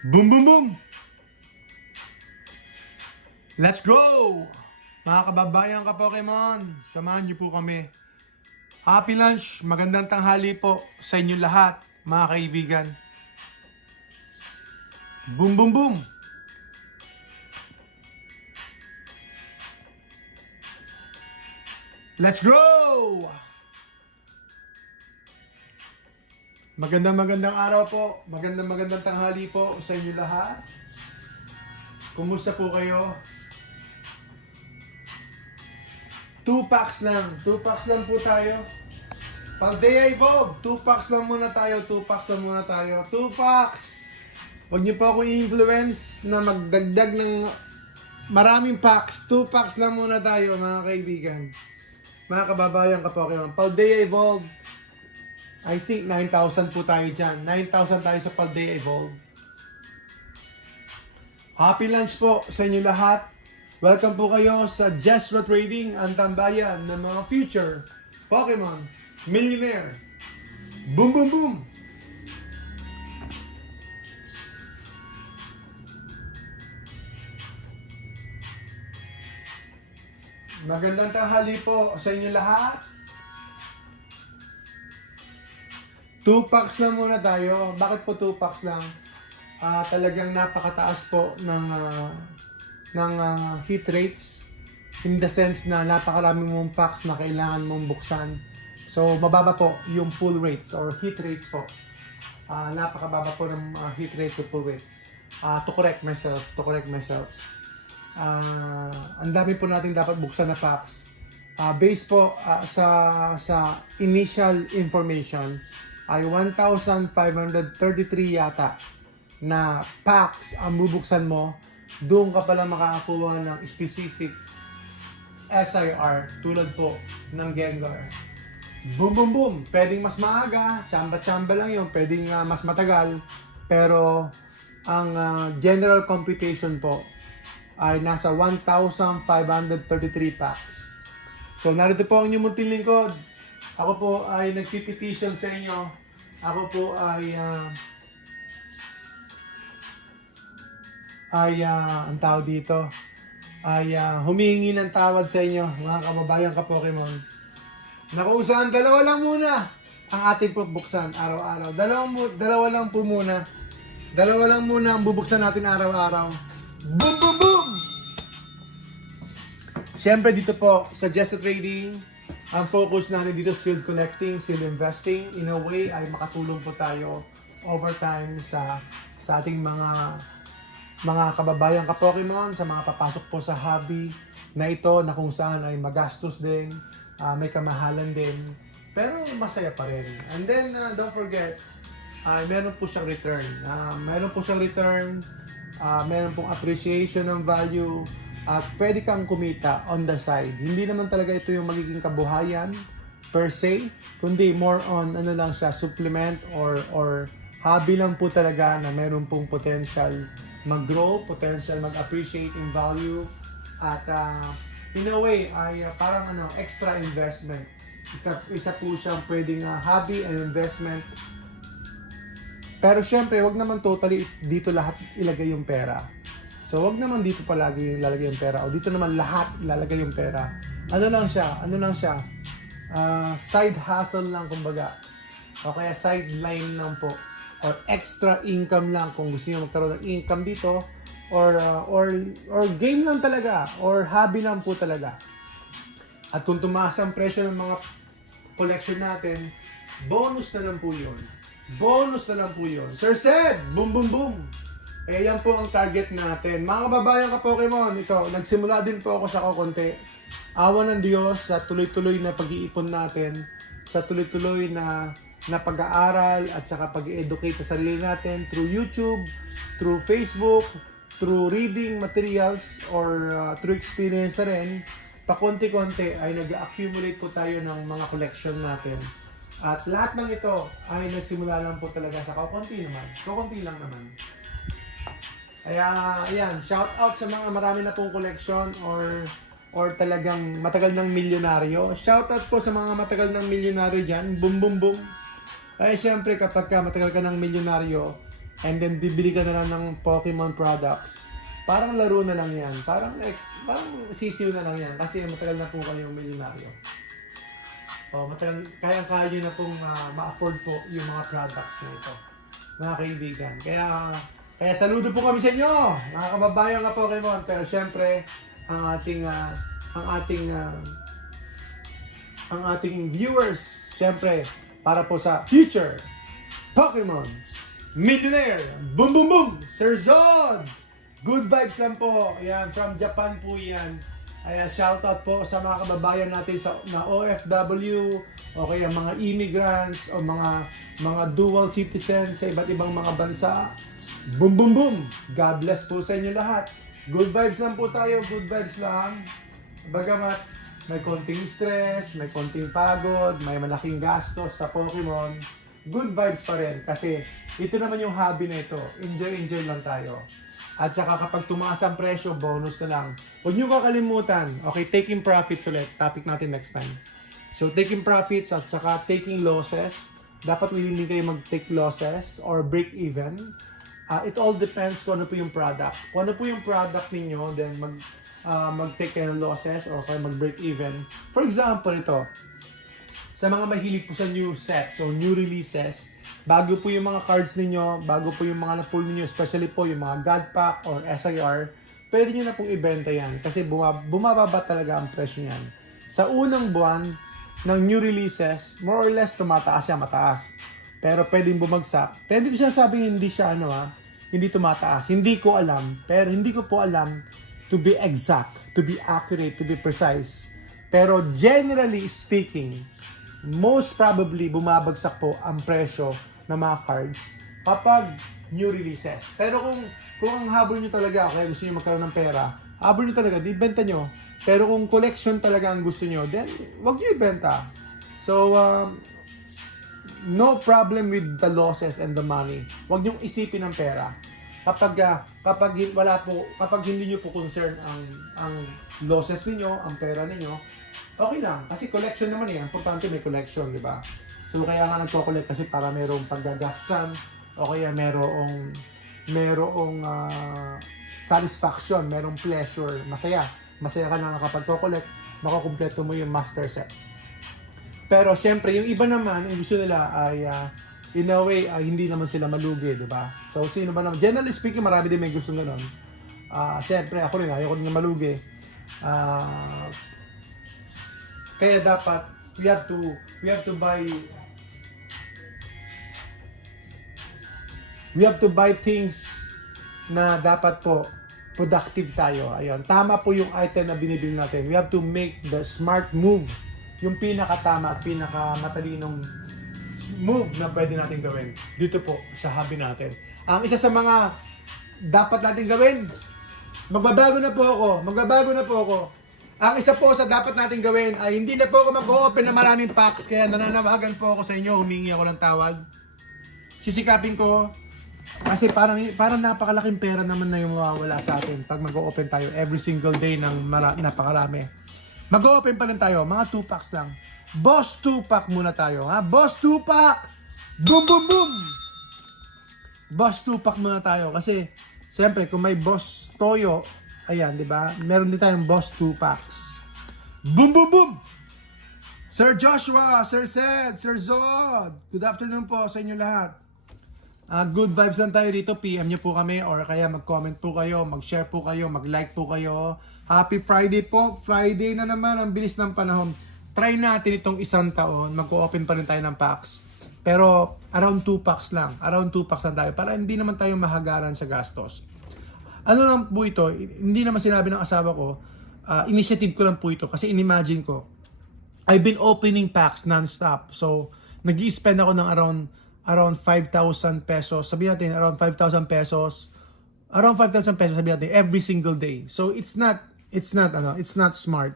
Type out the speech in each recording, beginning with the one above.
Boom, boom, boom! Let's go! Mga kababayan ka Pokemon, samahan niyo po kami. Happy lunch, magandang tanghali po sa inyo lahat, mga kaibigan. Boom, boom, boom! Let's go! Magandang araw po, magandang tanghali po sa inyo lahat. Kumusta po kayo? 2 packs lang po tayo. Paldea Evolve, 2 packs lang muna tayo, 2 packs! Huwag niyo po ako i-influence na magdagdag ng maraming packs. 2 packs lang muna tayo, mga kaibigan. Mga kababayan ka Pokemon, Paldea Evolve, I think 9,000 po tayo dyan. 9,000 tayo sa Paldea Evolve. Happy lunch po sa inyo lahat. Welcome po kayo sa Jesra Trading, ang tambayan ng mga future Pokemon Millionaire. Boom, boom, boom! Magandang tanghali po sa inyo lahat. 2 packs lang muna tayo. Bakit po 2 packs lang? Talagang napakataas po ng hit rates, in the sense na napakarami mong packs na kailangan mong buksan. So mababa po yung pull rates or hit rates po. Napakababa po ng hit rates or pull rates. To correct myself. Ang dami po natin dapat buksan na packs. Based po sa initial information ay 1,533 yata na packs ang bubuksan mo. Doon ka pala makakakuha ng specific SIR tulad po ng Gengar. Boom, boom, boom! Pwedeng mas maaga, tsamba-tsamba lang yun. Pwedeng mas matagal. Pero ang general computation po ay nasa 1,533 packs. So narito po ang inyong munting lingkod. Ako po ay nagpipetition sa inyo. Ako po ay ang tao dito ay humihingi ng tawad sa inyo, mga kababayan ka Pokemon, na kung saan dalawa lang muna ang ating bubuksan araw-araw. Dalawa lang po muna. Dalawa lang muna ang bubuksan natin araw-araw. Boom, boom, boom! Siyempre dito po sa Jesra Trading, ang focus natin dito shield collecting, shield investing. In a way ay makatulong po tayo over time sa ating mga kababayan ka Pokemon, sa mga papasok po sa hobby na ito na kung saan ay magastos din, may kamahalan din, pero masaya pa rin. And then don't forget, meron po siyang return. Meron pong appreciation ng value at pwede kang kumita on the side. Hindi naman talaga ito yung magiging kabuhayan per se, kundi more on ano lang siya, supplement or hobby lang po talaga na meron pong potential mag-grow, potential mag-appreciate in value, at in a way ay parang extra investment. Isa po siyang pwedeng hobby and investment. Pero syempre, wag naman totally dito lahat ilagay yung pera. So wag naman dito palagi ilalagay yung pera o dito naman lahat ilalagay yung pera. Ano lang siya? Side hustle lang kumbaga. O kaya sideline lang po. Or extra income lang kung gusto niyo magkaroon ng income dito, or game lang talaga, or hobby lang po talaga. At kung tumaas ang presyo ng mga collection natin, bonus na lang po yun. Sir Sed, boom boom boom! Eh yan po ang target natin. Mga kababayan ka Pokemon, ito, nagsimula din po ako sa kukonti. Awa ng Diyos sa tuloy-tuloy na pag-iipon natin, sa tuloy-tuloy na pag-aaral at saka pag-educate sa sarili natin through YouTube, through Facebook, through reading materials, or through experience na rin, pakonti-konti ay nag-accumulate po tayo ng mga collection natin. At lahat ng ito ay nagsimula lang po talaga sa kukunti lang naman. Kaya ayan, shout out sa mga marami na pong collection or talagang matagal ng milyonaryo. Shout out po sa mga matagal ng milyonaryo dyan. Boom boom boom! Kaya siyempre kapag matagal ka ng milyonaryo, and then bibili ka na lang ng Pokemon products, parang laro na lang yan. Parang sisiw na lang yan. Kasi matagal na po kayong milyonaryo. Matagal, kaya nyo na pong ma-afford po yung mga products na ito, mga kaibigan. Kaya saludo po kami sa inyo, mga kababayan ka Pokemon. Pero syempre, ang ating viewers, syempre, para po sa future Pokemon Millionaire, boom boom boom, Sir Zod! Good vibes lang po, yan, from Japan po yan. Ay, shoutout po sa mga kababayan natin na OFW, o kaya mga immigrants, o mga dual citizens sa iba't ibang mga bansa. Boom boom boom! God bless po sa inyo lahat. Good vibes lang po tayo, good vibes lang. Bagamat may konting stress, may konting pagod, may malaking gastos sa Pokemon, good vibes pa rin kasi ito naman yung hobby na ito. Enjoy lang tayo. At saka kapag tumaas ang presyo, bonus na lang. Huwag nyo kakalimutan. Okay, taking profits ulit. Topic natin next time. So, taking profits at saka taking losses. Dapat willing kayo mag-take losses or break even. It all depends kung ano po yung product. Kung ano po yung product ninyo, then mag-take kayo ng losses or kaya mag-break even. For example, ito. Sa mga mahilig po sa new sets o new releases, bago po yung mga cards ninyo, bago po yung mga na-pull ninyo, especially po yung mga God Pack or SIR, pwede nyo na pong ibenta yan kasi bumababa talaga ang presyo niyan. Sa unang buwan ng new releases, more or less tumataas siya, mataas. Pero pwedeng bumagsak. Pero hindi ko sinasabing hindi siya hindi tumataas. Hindi ko alam. Pero hindi ko po alam to be exact, to be accurate, to be precise. Pero generally speaking, most probably bumabagsak po ang presyo ng mga cards kapag new releases. Pero kung ang habol nyo talaga, kaya gusto nyo magkaroon ng pera, habol nyo talaga, di benta nyo. Pero kung collection talaga ang gusto nyo, then wag nyo ibenta. So, no problem with the losses and the money. Wag nyo isipin ng pera. Kapag hindi nyo po concern ang losses niyo, ang pera niyo, okay lang. Kasi collection naman importante may collection, di ba? So kaya nga nagko-collect kasi para merong paggagastusan o kaya merong satisfaction, merong pleasure, masaya ka na kapag collect, makukumpleto mo yung master set. Pero syempre, yung iba naman, yung gusto nila ay in a way, hindi naman sila malugi, di ba? So sino ba naman? Generally speaking, marami din may gusto gano'n. Syempre, ako rin, ayoko din na malugi. Kaya dapat, we have to buy things na dapat po productive tayo. Ayun, tama po yung item na binibili natin. We have to make the smart move. Yung pinakatama at pinakamatalinong move na pwede natin gawin dito po sa hobby natin. Ang isa sa mga dapat natin gawin, magbabago na po ako. Ang isa po sa dapat natin gawin ay hindi na po ako mag-open na maraming packs, kaya nananawagan po ako sa inyo, humingi ako ng tawad. Sisikapin ko kasi parang napakalaking pera naman na yung mawawala sa atin pag mag-open tayo every single day ng napakarami. Mag-open pa rin tayo, mga 2 packs lang. Boss 2-pack muna tayo, ha? Boss 2-pack! Boom, boom, boom! Boss 2-pack muna tayo kasi siyempre kung may Boss Toyo, ayan, di ba? Meron din tayong Boss 2-packs. Boom, boom, boom! Sir Joshua, Sir Seth, Sir Zod, good afternoon po sa inyo lahat. Good vibes lang tayo dito. PM nyo po kami or kaya mag-comment po kayo, mag-share po kayo, mag-like po kayo. Happy Friday po. Friday na naman. Ang bilis ng panahon. Try natin itong isang taon. Mag-open pa rin tayo ng packs. Pero around 2 packs lang. Around 2 packs lang tayo para hindi naman tayo mahagaran sa gastos. Ano lang po ito? Hindi naman sinabi ng asawa ko. Initiative ko lang po ito kasi inimagine ko. I've been opening packs non-stop. So, nag-i-spend ako ng around 5,000 pesos. Sabihin natin, around 5,000 pesos. Around 5,000 pesos sabihin natin every single day. So, it's not smart.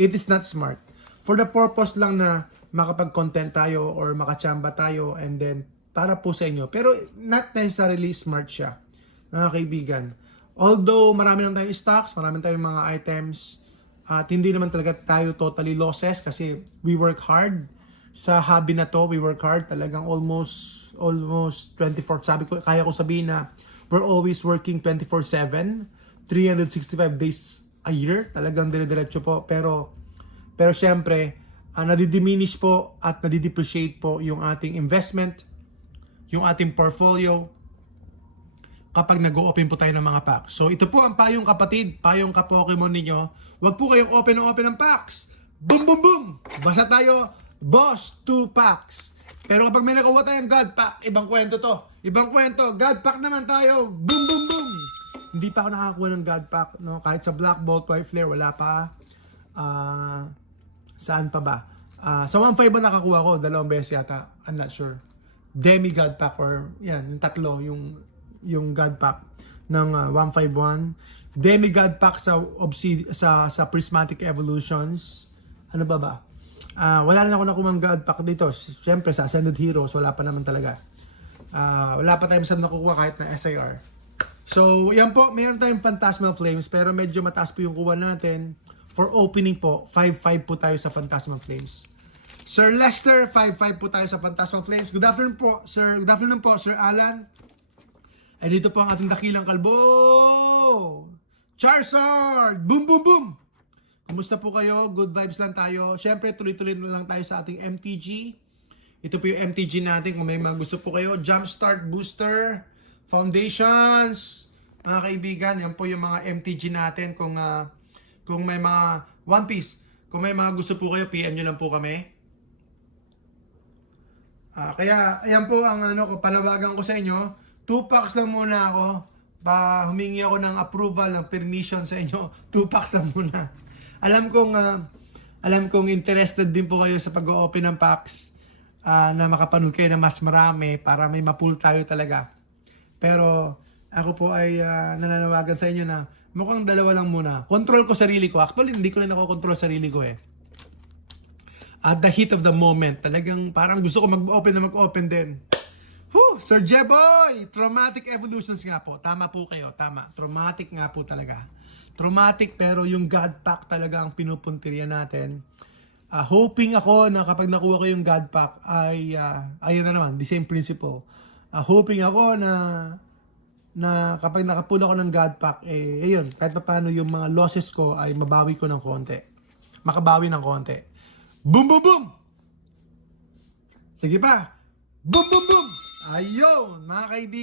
It is not smart. For the purpose lang na makapag-content tayo or makachamba tayo and then para po sa inyo. Pero not necessarily smart siya, mga kaibigan. Although marami lang tayong stocks, marami tayong mga items, at hindi naman talaga tayo totally losses kasi we work hard sa hobby na to. We work hard talagang almost almost 24. Sabi ko, kaya ko sabihin na we're always working 24/7, 365 days a year. Talagang dire-diretso po. Pero syempre, nadidiminish po at nadidepreciate po yung ating investment, yung ating portfolio, kapag nag-o-open po tayo ng mga packs. So ito po ang payong kapatid, payong ka-Pokemon ninyo. Huwag po kayong open ng packs. Boom, boom, boom! Basta tayo, boss, 2 packs. Pero kapag may nakuha tayong God Pack, ibang kwento to. Ibang kwento, God Pack naman tayo. Boom, boom, boom! Hindi pa ako nakakuha ng God Pack. No? Kahit sa Black Bolt, White Flare, wala pa. Saan pa ba? Sa 1.5 ba nakakuha ko? 2 beses yata. I'm not sure. Demi God Pack or yan, yung tatlo, yung God Pack ng 151. Demi God Pack sa Prismatic Evolutions. Ano ba? Wala na ako nakumang God Pack dito. Siyempre sa Ascended Heroes, wala pa naman talaga. Wala pa tayong masyadong nakukuha kahit na SIR. So, yan po, mayroon tayong Phantasmal Flames, pero medyo mataas po yung kuha natin. For opening po, 5-5 po tayo sa Phantasmal Flames. Sir Lester, 5-5 po tayo sa Phantasmal Flames. Good afternoon po, Sir. Good afternoon po, Sir Alan. Ay dito po ang ating dakilang kalbo. Charizard! Boom, boom, boom! Kumusta po kayo? Good vibes lang tayo. Siyempre, tuloy-tuloy na lang tayo sa ating MTG. Ito po yung MTG natin. Kung may mga gusto po kayo, Jumpstart, Booster, Foundations. Mga kaibigan, yan po yung mga MTG natin. Kung may mga One Piece, kung may mga gusto po kayo, PM nyo lang po kami. Kaya, ayan po ang panawagan ko sa inyo. 2 packs lang muna ako. Humingi ako ng approval, ng permission sa inyo. 2 packs lang muna. Alam kong interested din po kayo sa pag-open ng packs, na makapanood kayo na mas marami para may mapool tayo talaga. Pero ako po ay nananawagan sa inyo na mukhang 2 lang muna. Control ko sarili ko. Actually, hindi ko na nakokontrol sarili ko eh. At the heat of the moment, talagang parang gusto ko mag-open din. Sir Jeboy! Traumatic Evolutions nga po. Tama po kayo, tama. Traumatic nga po talaga. Traumatic, pero yung God Pack talaga ang pinupuntirya natin. Hoping ako na kapag nakuha ko yung God Pack ay, ayan na naman, the same principle. Hoping ako na kapag nakapull ako ng God Pack, ayun, kahit pa paano yung mga losses ko ay mabawi ko ng konti. Makabawi ng konti. Boom, boom, boom! Sige pa! Boom, boom, boom! Ayun, mga kaibigan.